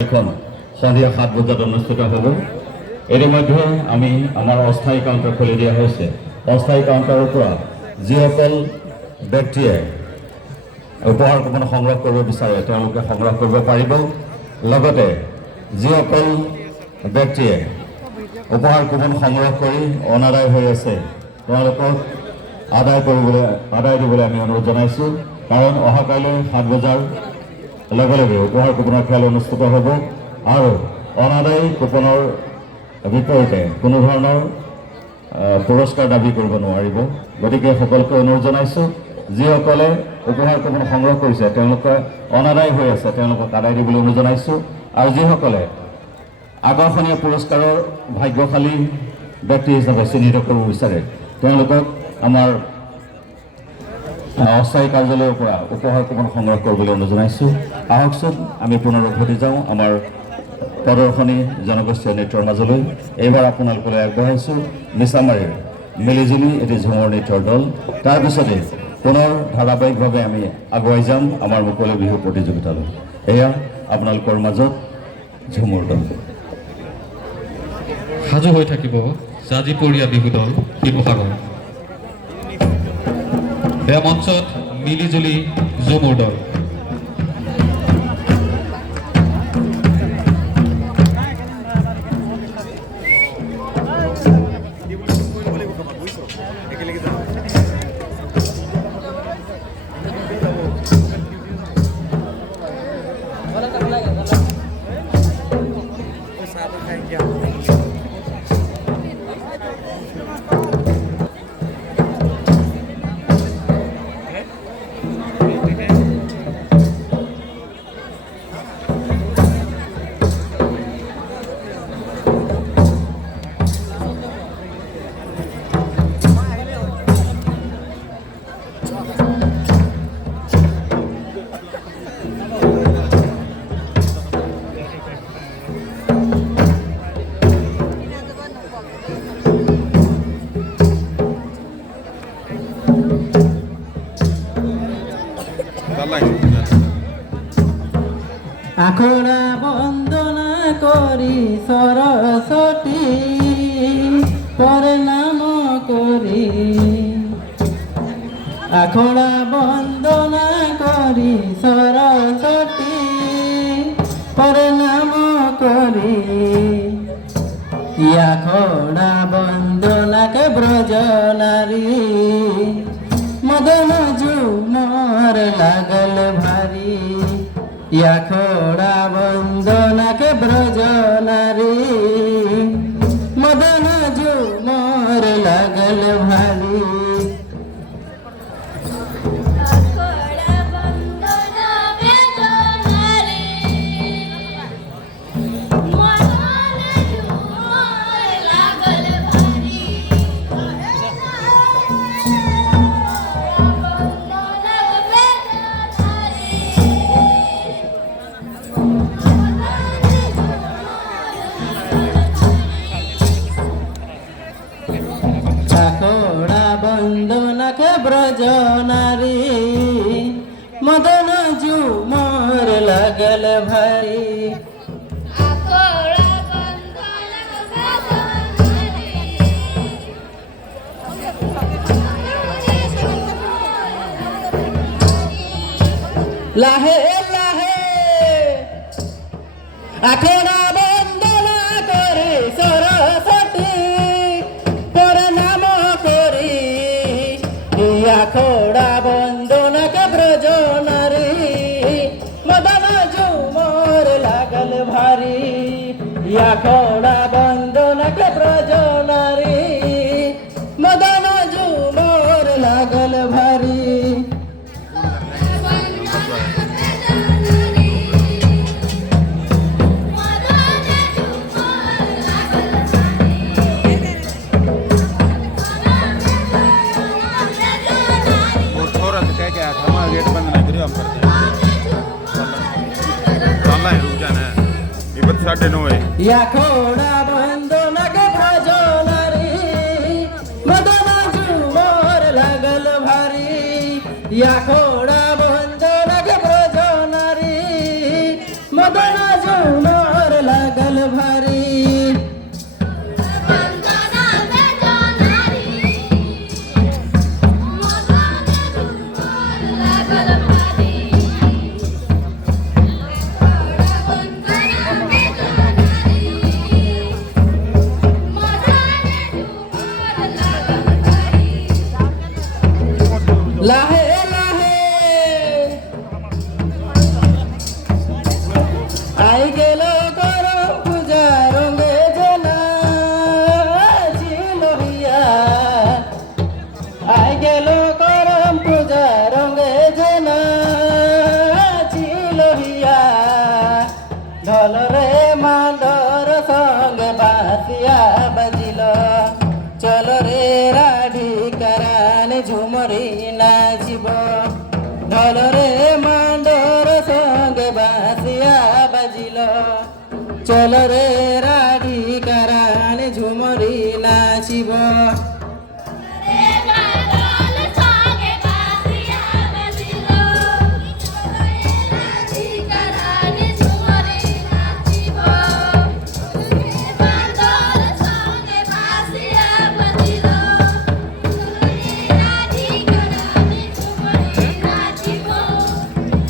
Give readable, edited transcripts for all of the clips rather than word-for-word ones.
এখন সন্ধিয়া 7 বজাত অনুষ্ঠিত হ'ব। এর মধ্যে আমি আমার অস্থায়ী কাউন্টার খুলে দিয়া হয়েছে। অস্থায়ী কাউন্টারের পৰা যিসকল ব্যক্তিয়ে উপহার কুপন সংগ্রহ কৰিব বিচাৰে তেওঁলোকে সংগ্রহ কৰিব পাৰিব। লগতে যিসকল ব্যক্তিয়ে উপহার কুপন সংগ্রহ কৰি অনাদায় হৈ আছে তেওঁলোকক আদায় দিবলৈ আমি অনুৰোধ জনাইছোঁ। কাৰণ অহাকাইলৈ 7 বজাৰ লগে লগে উপহার কুপনৰ খেল অনুষ্ঠিত হ'ব আৰু অনাদায়ী কুপনৰ বিপৰীতে কোনো ধৰণৰ পুৰস্কাৰ দাবী কৰিব নোৱাৰিব। গতিকে সকলোকে অনুৰোধ জনাইছোঁ যিসকলে উপহার কুপন সংগ্ৰহ কৰিছে তেওঁলোকে অনাদায়ী হৈ আছে তেওঁলোকক আদায় দিবলৈ অনুৰোধ জনাইছোঁ। আৰু যিসকলে আকৰ্ষণীয় পুৰস্কাৰৰ ভাগ্যশালী ব্যক্তি হিচাপে চিহ্নিত কৰিব বিচাৰে তেওঁলোকক আমাৰ অস্থায়ী কাৰ্যালয়ৰ পৰা উপহার কুপন সংগ্ৰহ কৰিবলৈ অনুৰোধ জনাইছোঁ। আহকচোন আমি পুনৰ উভতি যাওঁ আমাৰ প্ৰদৰ্শনী জনগোষ্ঠীয় নৃত্যৰ মাজলৈ। এইবাৰ আপোনালোকলৈ আগবঢ়াইছোঁ মিছামাৰীৰ মিলিজুলি এটি ঝুমৰ নৃত্যৰ দল। তাৰপিছতে পুনৰ ধাৰাবাহিকভাৱে আমি আগুৱাই যাম আমাৰ মুকলি বিহু প্ৰতিযোগিতালৈ। এয়া আপোনালোকৰ মাজত ঝুমৰ দল। সাজু হৈ থাকিব জাজিপৰীয়া বিহু দল শিৱসাগৰ। এয়া মঞ্চত মিলিজুলি ঝুমৰ দল। আখড়া বন্দনা করি সরস্বতী প্রণাম করি। আখড়া বন্দনা করি সরস্বতী প্রণাম করি। আখড়া বন্দনাকে ব্রজ নারী মদন ঝুমর লাগল ভারী। আখড়া বন্দনাকে ব্রজ নারী মদন ঝুমর লাগল ভারী। আখড়া বন্দনাকে ব্রজ নারী মদন ঝুমর লাগল ভারী। লাহে লাহে আখড়া বন্দনা করে সরস্বতী প্রণাম করি। আখড়া বন্দনাকে ব্রজ নারী মদন ঝুমর লাগল ভারী। আখড়া বন্দনাকে ব্রজ নারী মদন ঝুমর লাগল ভারী। আখড়া বন্দনাকে ব্রজ নারী মদন ঝুমর লাগল ভারী। আখড়া বন্দনাকে ব্রজ নারী মদন ঝুমর ভারী লাহে লাহে আই গেল করম পূজা রঙে জেনা জিলহিয়া আই গেল করম পূজা রঙে জেনা জিলহিয়া ঢল রে মান্দর সঙ্গে বাসিয়া বাজিল চল রে রাধি কারান ঝুমরি নাচিব ঢল রে মান্দর সঙ্গে বাসিয়া বাজিল চল রে রাধি কারান ঝুমরি নাচিব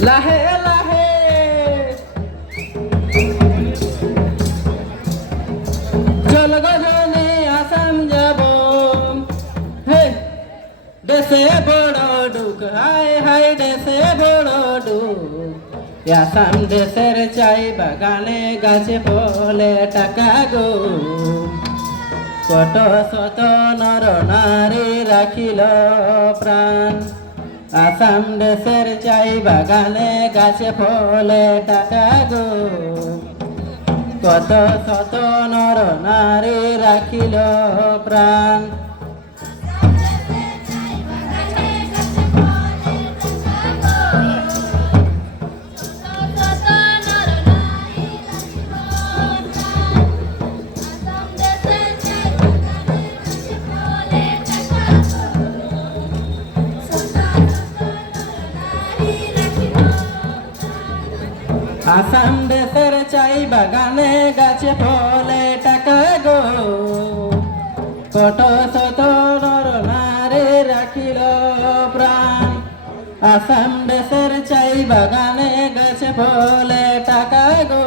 লাহে লাহে চল গজনে আসাম যাব হে দেশে বড় ডুক হায় হায় দেশে বড় ডুক আসাম দেশের চাই বাগানে গাছে ফলে টাকা গো কত শত নর নারী রাখিল প্রাণ আসাম দেশের চাই বাগানে গাছে ফলে টাকা গো কত শত নর নারী রাখিল প্রাণ আসাম দেশের চাই বাগানে গাছে ফলে টাকা গো কত শত নর নারী রাখিল প্রাণ আসাম দেশের চাই বাগানে গাছে ফলে টাকা গো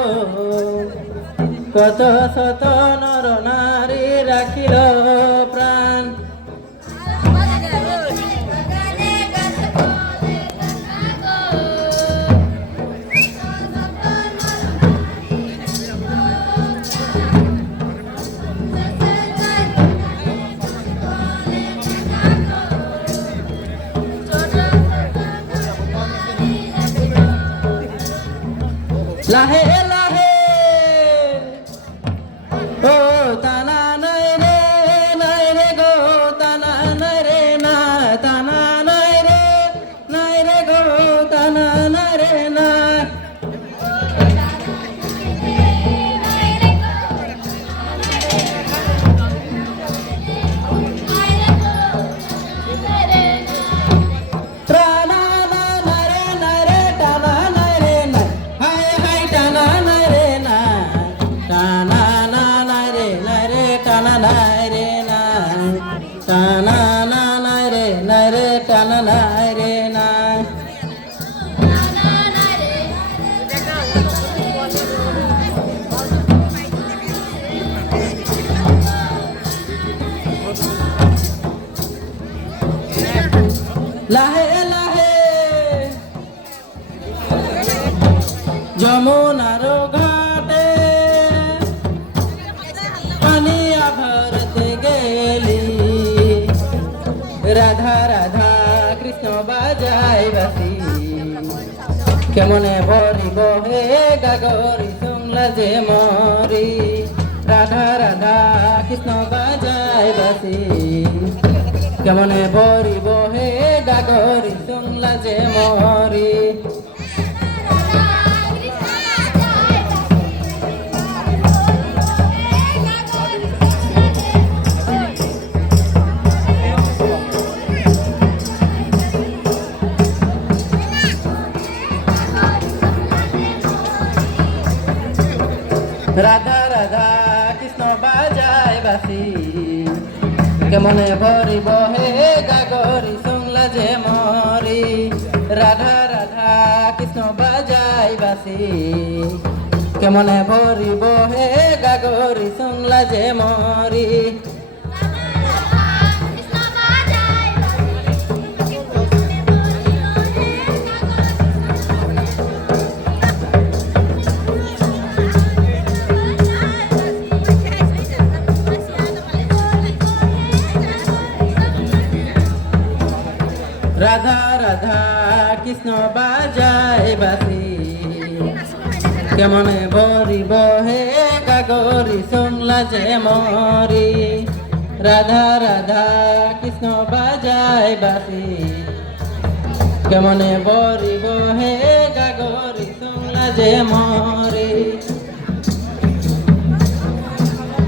কত শত নর নারী রাখিল প্রাণ লাহে লাহে ও তানা নাই রে গো তানা নাই রে না তানা নাই রে গো তানা নাই রে না লাহে লাহে যমুনার ঘাটে পানিয়া ভরতে গেলি রাধা রাধা কৃষ্ণ বাজাই বাসি কেমনে ভরিব হে গাগরি শুনলা যে মরি রাধা রাধা কৃষ্ণ বাজাই বাসি কেমনে ভরিব হে গাগরি শুনলা যে মরি রাধা রাধা কৃষ্ণ বাজায় বাসি কেমনে ভরিব হে গাগরি শুনলা যে মরি রাধা রাধা কৃষ্ণ বাজায় বাসি কেমনে ভরিব হে গাগরি শুনলা যে মরি রাধা রাধা কৃষ্ণ বাজায় বাসি কেমনে ভরিব হে গাগরি শুনলা যে মরি রাধা রাধা কৃষ্ণ বাজায় বাসি কেমনে ভরিব হে গাগরি শুনলা যে মরি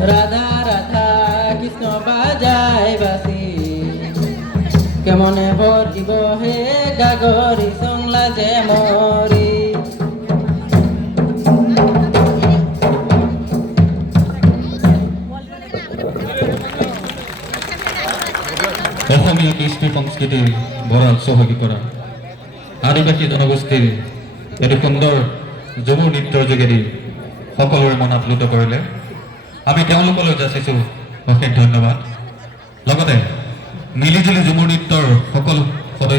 রাধা রাধা কৃষ্ণ বাজায় বাসি কেমনে ভরিব হে গাগরি শুনলা যে মরি অসমীয়া কৃষ্টি সংস্কৃতিৰ ভঁৰাল চহকী কৰা আদিবাসী জনগোষ্ঠীৰ এটি সুন্দৰ ঝুমুৰ নৃত্যৰ যোগেদি সকলোৰে মন আপ্লুত কৰিলে আমি তেওঁলোকলৈ যাচিছোঁ অশেষ ধন্যবাদ লগতে মিলিজুলি ঝুমুৰ নৃত্যৰ সকলো